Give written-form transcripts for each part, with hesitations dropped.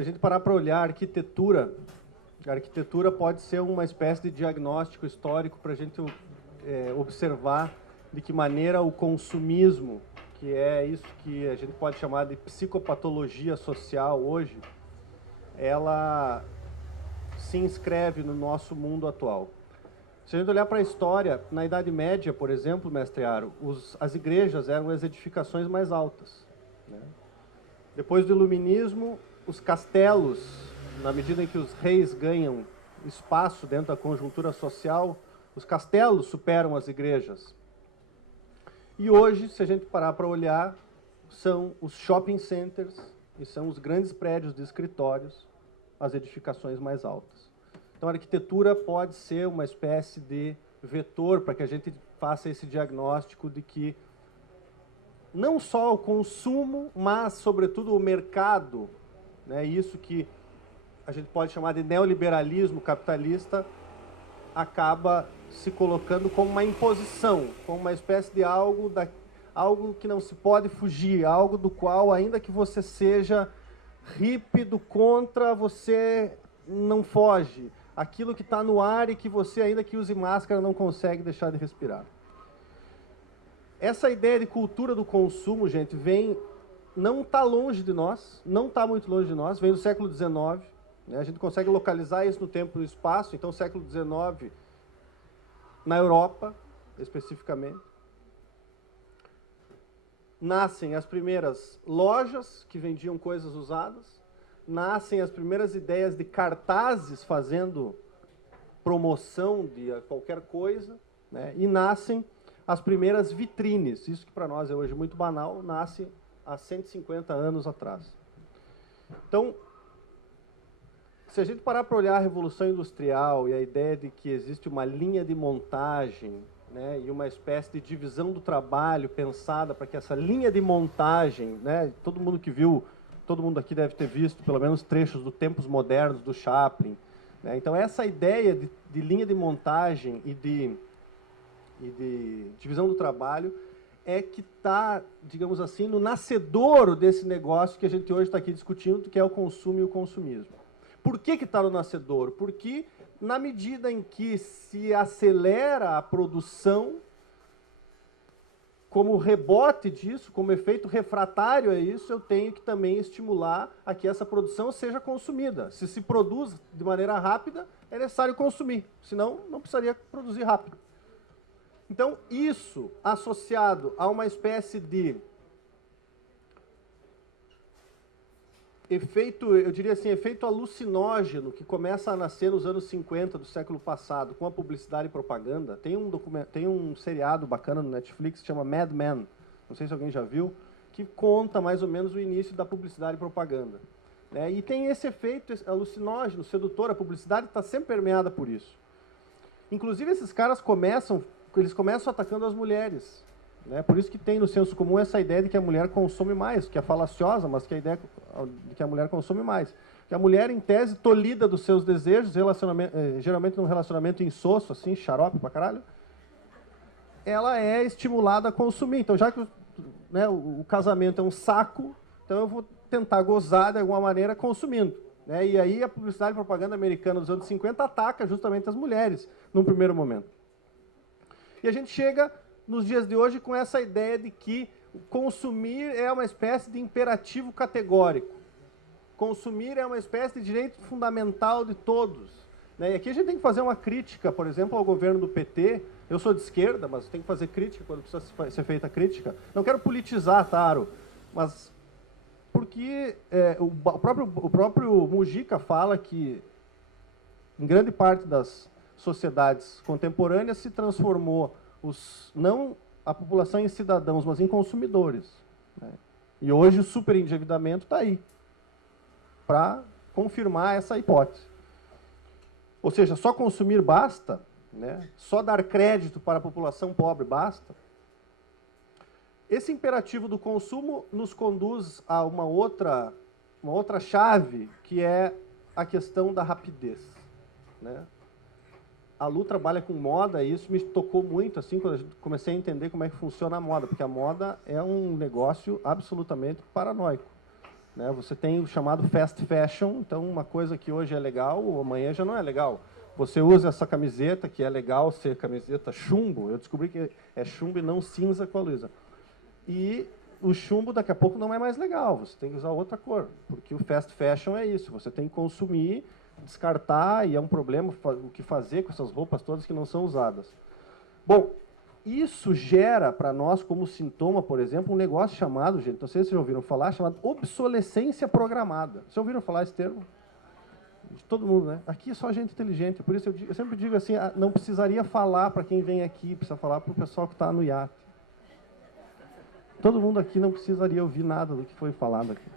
se a gente parar para olhar a arquitetura pode ser uma espécie de diagnóstico histórico para a gente observar de que maneira o consumismo, que é isso que a gente pode chamar de psicopatologia social hoje, ela se inscreve no nosso mundo atual. Se a gente olhar para a história, na Idade Média, por exemplo, mestre Aro, as igrejas eram as edificações mais altas, né? Depois do Iluminismo, os castelos, na medida em que os reis ganham espaço dentro da conjuntura social, os castelos superam as igrejas. E hoje, se a gente parar para olhar, são os shopping centers e são os grandes prédios de escritórios, as edificações mais altas. Então, a arquitetura pode ser uma espécie de vetor para que a gente faça esse diagnóstico de que não só o consumo, mas, sobretudo, o mercado, né, isso que a gente pode chamar de neoliberalismo capitalista, acaba se colocando como uma imposição, como uma espécie de algo que não se pode fugir, algo do qual, ainda que você seja rípido contra, você não foge. Aquilo que está no ar e que você, ainda que use máscara, não consegue deixar de respirar. Essa ideia de cultura do consumo, gente, não está longe de nós, não está muito longe de nós, vem do século XIX, né? A gente consegue localizar isso no tempo e no espaço, então século XIX, na Europa, especificamente. Nascem as primeiras lojas que vendiam coisas usadas, nascem as primeiras ideias de cartazes fazendo promoção de qualquer coisa, né? E nascem as primeiras vitrines, isso que para nós é hoje muito banal, nasce há 150 anos atrás. Então, se a gente parar para olhar a Revolução Industrial e a ideia de que existe uma linha de montagem, né, e uma espécie de divisão do trabalho pensada para que essa linha de montagem, né, todo mundo aqui deve ter visto pelo menos trechos do Tempos Modernos, do Chaplin, né? Então, essa ideia de linha de montagem e de divisão do trabalho é que está, digamos assim, no nascedouro desse negócio que a gente hoje está aqui discutindo, que é o consumo e o consumismo. Por que está no nascedouro? Porque, na medida em que se acelera a produção, como rebote disso, como efeito refratário a isso, eu tenho que também estimular a que essa produção seja consumida. Se produz de maneira rápida, é necessário consumir, senão não precisaria produzir rápido. Então, isso associado a uma espécie de efeito, eu diria assim, efeito alucinógeno que começa a nascer nos anos 50 do século passado, com a publicidade e propaganda. Tem um seriado bacana no Netflix que chama Mad Men, não sei se alguém já viu, que conta mais ou menos o início da publicidade e propaganda, né? E tem esse efeito alucinógeno, sedutor, a publicidade está sempre permeada por isso. Inclusive, esses caras começam atacando as mulheres, né? Por isso que tem no senso comum essa ideia de que a mulher consome mais, que é falaciosa, mas que a ideia de que a mulher consome mais. Que a mulher, em tese, tolhida dos seus desejos, geralmente num relacionamento insosso, assim, xarope pra caralho, ela é estimulada a consumir. Então, já que né, o casamento é um saco, então eu vou tentar gozar, de alguma maneira, consumindo, né? E aí a publicidade e propaganda americana dos anos 50 ataca justamente as mulheres, num primeiro momento. E a gente chega, nos dias de hoje, com essa ideia de que consumir é uma espécie de imperativo categórico. Consumir é uma espécie de direito fundamental de todos, né? E aqui a gente tem que fazer uma crítica, por exemplo, ao governo do PT. Eu sou de esquerda, mas tem que fazer crítica quando precisa ser feita crítica. Não quero politizar, Taro, mas porque o próprio Mujica fala que, em grande parte das sociedades contemporâneas, se transformou não a população em cidadãos, mas em consumidores, né? E hoje o superendividamento está aí, para confirmar essa hipótese. Ou seja, só consumir basta, né? Só dar crédito para a população pobre basta. Esse imperativo do consumo nos conduz a uma outra chave, que é a questão da rapidez, né? A Lu trabalha com moda e isso me tocou muito assim quando eu comecei a entender como é que funciona a moda, porque a moda é um negócio absolutamente paranoico. né? Você tem o chamado fast fashion, então uma coisa que hoje é legal, amanhã já não é legal. Você usa essa camiseta, que é legal ser camiseta chumbo, eu descobri que é chumbo e não cinza com a Luísa. E o chumbo daqui a pouco não é mais legal, você tem que usar outra cor, porque o fast fashion é isso, você tem que consumir, descartar, e é um problema o que fazer com essas roupas todas que não são usadas. Bom, isso gera para nós como sintoma, por exemplo, um negócio chamado, gente, não sei se vocês já ouviram falar, chamado obsolescência programada. Vocês ouviram falar esse termo? De todo mundo, né? Aqui é só gente inteligente, por isso eu sempre digo assim, não precisaria falar para quem vem aqui, precisa falar para o pessoal que está no iate. Todo mundo aqui não precisaria ouvir nada do que foi falado aqui.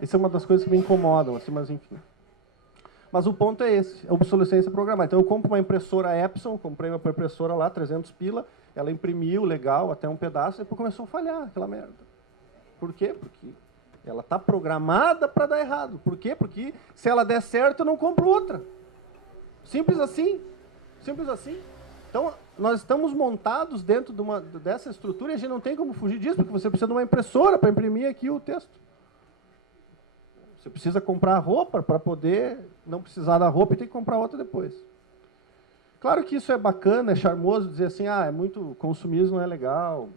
Essa é uma das coisas que me incomodam, assim, mas enfim. Mas o ponto é esse, a obsolescência programada. Então eu compro uma impressora Epson, comprei uma impressora lá, 300 pila, ela imprimiu, legal, até um pedaço, e depois começou a falhar aquela merda. Por quê? Porque ela está programada para dar errado. Por quê? Porque se ela der certo, eu não compro outra. Simples assim. Simples assim. Então, nós estamos montados dentro dessa estrutura e a gente não tem como fugir disso, porque você precisa de uma impressora para imprimir aqui o texto. Você precisa comprar a roupa para poder não precisar da roupa e ter que comprar outra depois. Claro que isso é bacana, é charmoso dizer assim, é muito consumismo, não é legal.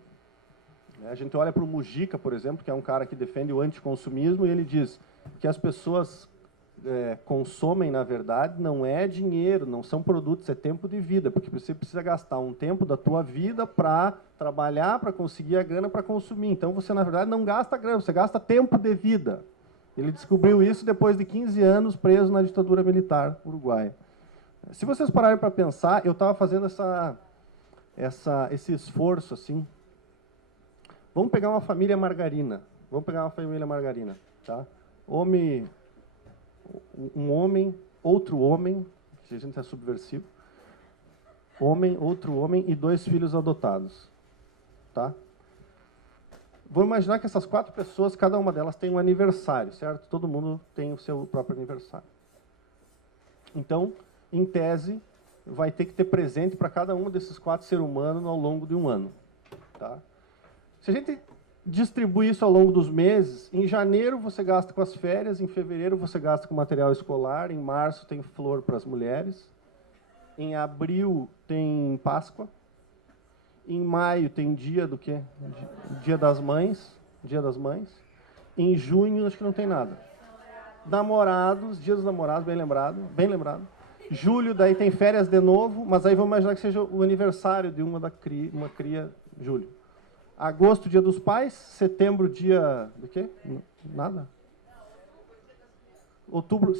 A gente olha para o Mujica, por exemplo, que é um cara que defende o anticonsumismo, e ele diz que as pessoas consomem, na verdade, não é dinheiro, não são produtos, é tempo de vida, porque você precisa gastar um tempo da tua vida para trabalhar, para conseguir a grana para consumir. Então, você, na verdade, não gasta grana, você gasta tempo de vida. Ele descobriu isso depois de 15 anos preso na ditadura militar uruguaia. Se vocês pararem para pensar, eu estava fazendo esse esforço, assim. Vamos pegar uma família margarina. Tá? Um homem, outro homem, se a gente é subversivo. Homem, outro homem e 2 filhos adotados. Tá? Vou imaginar que essas 4 pessoas, cada uma delas tem um aniversário, certo? Todo mundo tem o seu próprio aniversário. Então, em tese, vai ter que ter presente para cada um desses 4 seres humanos ao longo de um ano. Tá? Se a gente distribui isso ao longo dos meses, em janeiro você gasta com as férias, em fevereiro você gasta com material escolar, em março tem flor para as mulheres, em abril tem Páscoa, em maio tem dia do quê? Dia das Mães. Em junho acho que não tem nada. Namorados, dia dos namorados, bem lembrado. Julho daí tem férias de novo, mas aí vamos imaginar que seja o aniversário de uma cria, julho. Agosto, dia dos pais. Setembro, dia do quê? Nada.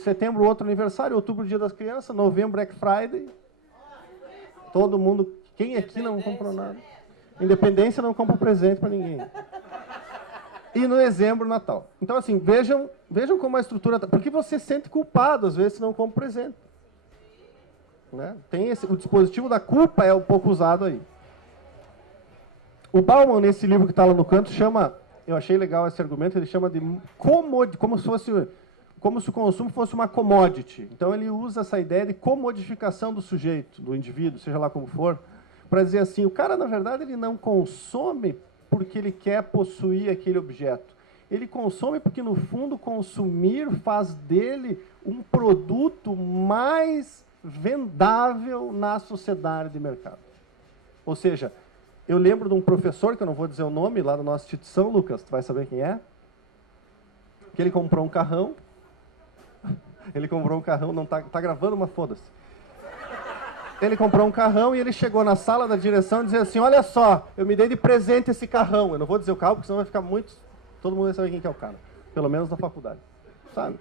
Setembro, outro aniversário. Outubro, dia das crianças. Novembro, Black Friday. Todo mundo... Quem aqui não comprou nada? Independência não compra presente para ninguém. E no dezembro, Natal. Então, assim, vejam como a estrutura... Porque você se sente culpado, às vezes, se não compra presente. Né? O dispositivo da culpa é um pouco usado aí. O Bauman, nesse livro que está lá no canto, chama... Eu achei legal esse argumento, ele chama de como se o consumo fosse uma commodity. Então, ele usa essa ideia de comodificação do sujeito, do indivíduo, seja lá como for, para dizer assim, o cara, na verdade, ele não consome porque ele quer possuir aquele objeto. Ele consome porque, no fundo, consumir faz dele um produto mais vendável na sociedade de mercado. Ou seja, eu lembro de um professor, que eu não vou dizer o nome, lá da nossa instituição, Lucas, tu vai saber quem é, que ele comprou um carrão, não tá gravando, mas foda-se. Ele comprou um carrão e ele chegou na sala da direção e dizia assim, olha só, eu me dei de presente esse carrão. Eu não vou dizer o carro, porque senão vai ficar muito... Todo mundo vai saber quem que é o cara. Pelo menos na faculdade. Sabe?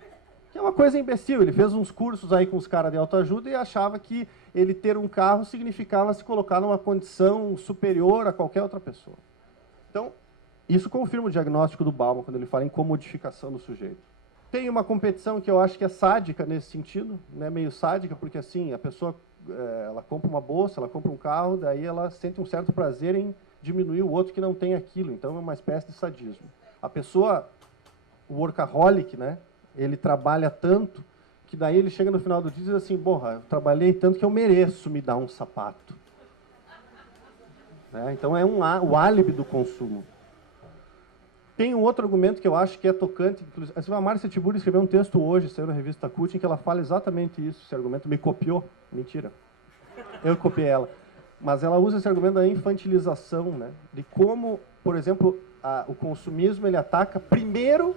Que é uma coisa imbecil. Ele fez uns cursos aí com os caras de autoajuda e achava que ele ter um carro significava se colocar numa condição superior a qualquer outra pessoa. Então, isso confirma o diagnóstico do Bauman, quando ele fala em comodificação do sujeito. Tem uma competição que eu acho que é sádica nesse sentido, né? Meio sádica, porque assim, a pessoa... ela compra uma bolsa, ela compra um carro, daí ela sente um certo prazer em diminuir o outro que não tem aquilo. Então, é uma espécie de sadismo. A pessoa, o workaholic, né, ele trabalha tanto que daí ele chega no final do dia e diz assim, porra, eu trabalhei tanto que eu mereço me dar um sapato. Né? Então, é o álibi do consumo. Tem um outro argumento que eu acho que é tocante. A Márcia Tiburi escreveu um texto hoje, saiu na revista Cult, em que ela fala exatamente isso. Esse argumento me copiou. Mentira. Eu copiei ela. Mas ela usa esse argumento da infantilização, né? De como, por exemplo, o consumismo ele ataca primeiro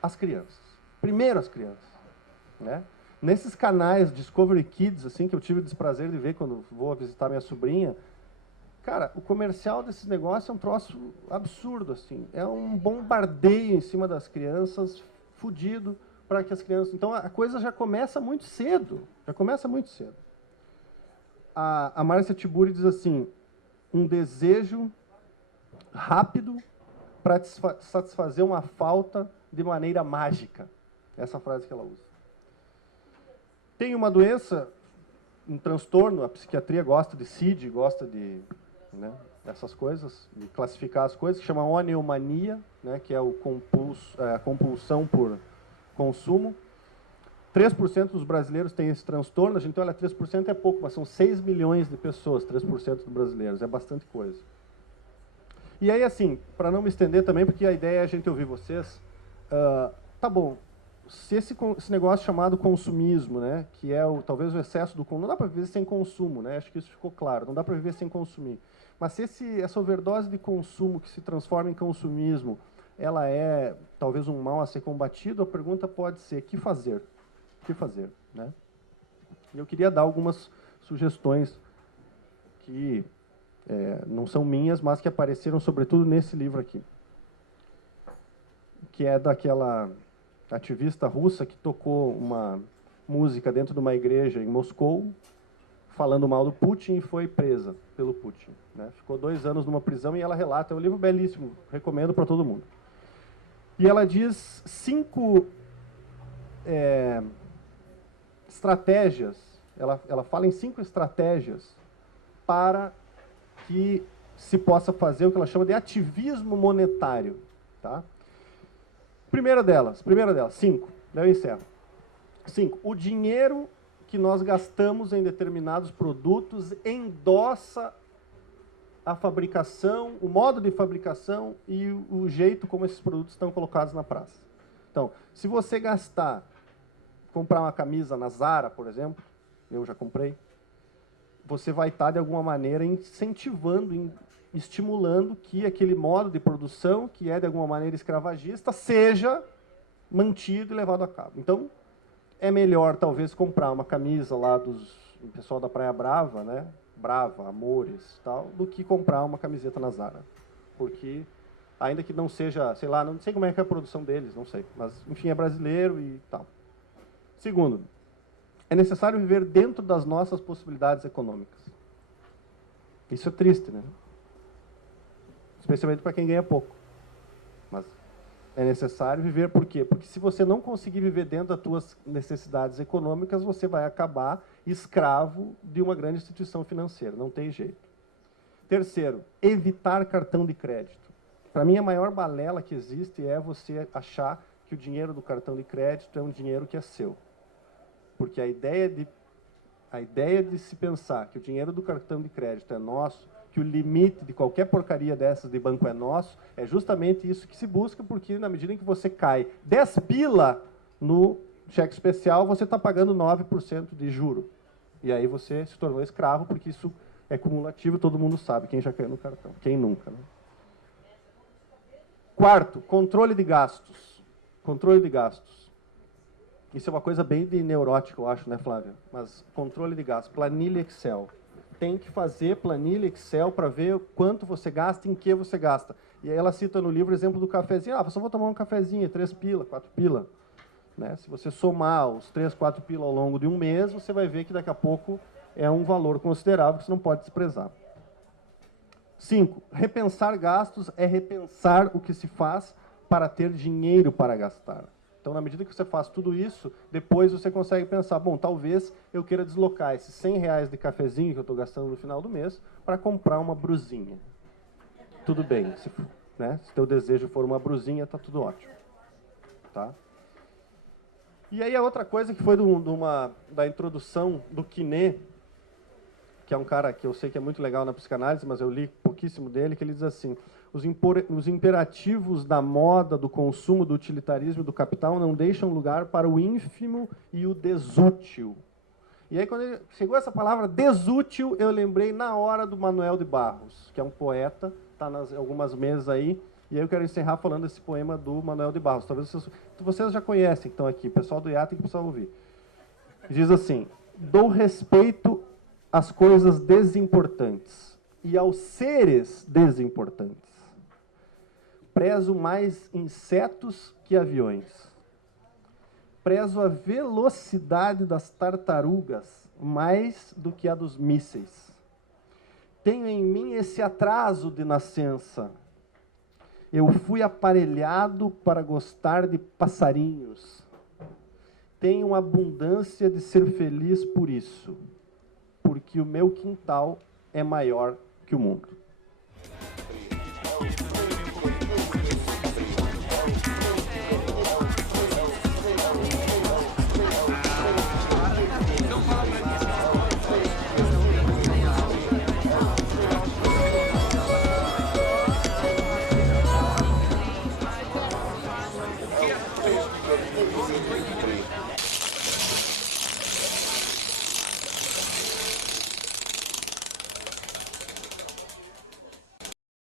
as crianças. Primeiro as crianças. Né? Nesses canais Discovery Kids, assim, que eu tive o desprazer de ver quando vou visitar minha sobrinha, cara, o comercial desses negócios é um troço absurdo, assim. É um bombardeio em cima das crianças, fudido, para que as crianças... Então, a coisa já começa muito cedo. Já começa muito cedo. A Márcia Tiburi diz assim, um desejo rápido para satisfazer uma falta de maneira mágica. Essa frase que ela usa. Tem uma doença, um transtorno, a psiquiatria gosta de CID, gosta de... Né, essas coisas, de classificar as coisas, que chama oneomania, né, que é a compulsão por consumo. 3% dos brasileiros têm esse transtorno, a gente olha, 3% é pouco, mas são 6 milhões de pessoas, 3% dos brasileiros, é bastante coisa. E aí, assim, para não me estender também, porque a ideia é a gente ouvir vocês, tá bom, se esse negócio chamado consumismo, né, que é talvez o excesso do consumo, não dá para viver sem consumo, né, acho que isso ficou claro, não dá para viver sem consumir. Mas se essa overdose de consumo que se transforma em consumismo, ela é talvez um mal a ser combatido, a pergunta pode ser, o que fazer? O que fazer? Né? E eu queria dar algumas sugestões que não são minhas, mas que apareceram sobretudo nesse livro aqui, que é daquela ativista russa que tocou uma música dentro de uma igreja em Moscou, falando mal do Putin, e foi presa pelo Putin. Né? Ficou 2 anos numa prisão e ela relata, é um livro belíssimo, recomendo para todo mundo. E ela diz 5 estratégias, ela fala em 5 estratégias para que se possa fazer o que ela chama de ativismo monetário. Tá? Primeira delas, 5, daí eu encerro. 5, o dinheiro que nós gastamos em determinados produtos endossa a fabricação, o modo de fabricação e o jeito como esses produtos estão colocados na praça. Então, se você comprar uma camisa na Zara, por exemplo, eu já comprei, você vai estar, de alguma maneira, incentivando, estimulando que aquele modo de produção, que é, de alguma maneira, escravagista, seja mantido e levado a cabo. Então, é melhor, talvez, comprar uma camisa lá do pessoal da Praia Brava, né? Brava, Amores, tal, do que comprar uma camiseta na Zara. Porque, ainda que não seja, sei lá, não sei como é que é a produção deles, não sei. Mas, enfim, é brasileiro e tal. Segundo, é necessário viver dentro das nossas possibilidades econômicas. Isso é triste, né? Especialmente para quem ganha pouco. Mas é necessário viver por quê? Porque se você não conseguir viver dentro das suas necessidades econômicas, você vai acabar escravo de uma grande instituição financeira. Não tem jeito. Terceiro, evitar cartão de crédito. Para mim, a maior balela que existe é você achar que o dinheiro do cartão de crédito é um dinheiro que é seu. Porque a ideia de se pensar que o dinheiro do cartão de crédito é nosso, que o limite de qualquer porcaria dessas de banco é nosso, é justamente isso que se busca, porque na medida em que você cai 10 pila no cheque especial, você está pagando 9% de juro. E aí você se tornou escravo, porque isso é cumulativo, todo mundo sabe, quem já caiu no cartão, quem nunca. Né? Quarto, controle de gastos. Controle de gastos. Isso é uma coisa bem de neurótico, eu acho, né, Flávia? Mas controle de gastos, planilha Excel. Tem que fazer planilha Excel para ver quanto você gasta, em que você gasta. E aí ela cita no livro o exemplo do cafezinho. Só vou tomar um cafezinho, 3 pila, 4 pila. Né? Se você somar os 3, 4 pila ao longo de um mês, você vai ver que daqui a pouco é um valor considerável que você não pode desprezar. 5. Repensar gastos é repensar o que se faz para ter dinheiro para gastar. Então, na medida que você faz tudo isso, depois você consegue pensar, bom, talvez eu queira deslocar esses 100 reais de cafezinho que eu estou gastando no final do mês para comprar uma brusinha. Tudo bem, se teu desejo for uma brusinha, está tudo ótimo. Tá? E aí a outra coisa que foi da introdução do Quiné, que é um cara que eu sei que é muito legal na psicanálise, mas eu li pouquíssimo dele, que ele diz assim, Os imperativos da moda, do consumo, do utilitarismo e do capital não deixam lugar para o ínfimo e o desútil. E aí, quando chegou essa palavra desútil, eu lembrei na hora do Manuel de Barros, que é um poeta, está nas algumas mesas aí, e aí eu quero encerrar falando esse poema do Manuel de Barros. Talvez vocês já conhecem, que estão aqui, o pessoal do IATA tem que precisar ouvir. Diz assim: dou respeito às coisas desimportantes e aos seres desimportantes. Prezo mais insetos que aviões. Prezo a velocidade das tartarugas mais do que a dos mísseis. Tenho em mim esse atraso de nascença. Eu fui aparelhado para gostar de passarinhos. Tenho abundância de ser feliz por isso, porque o meu quintal é maior que o mundo.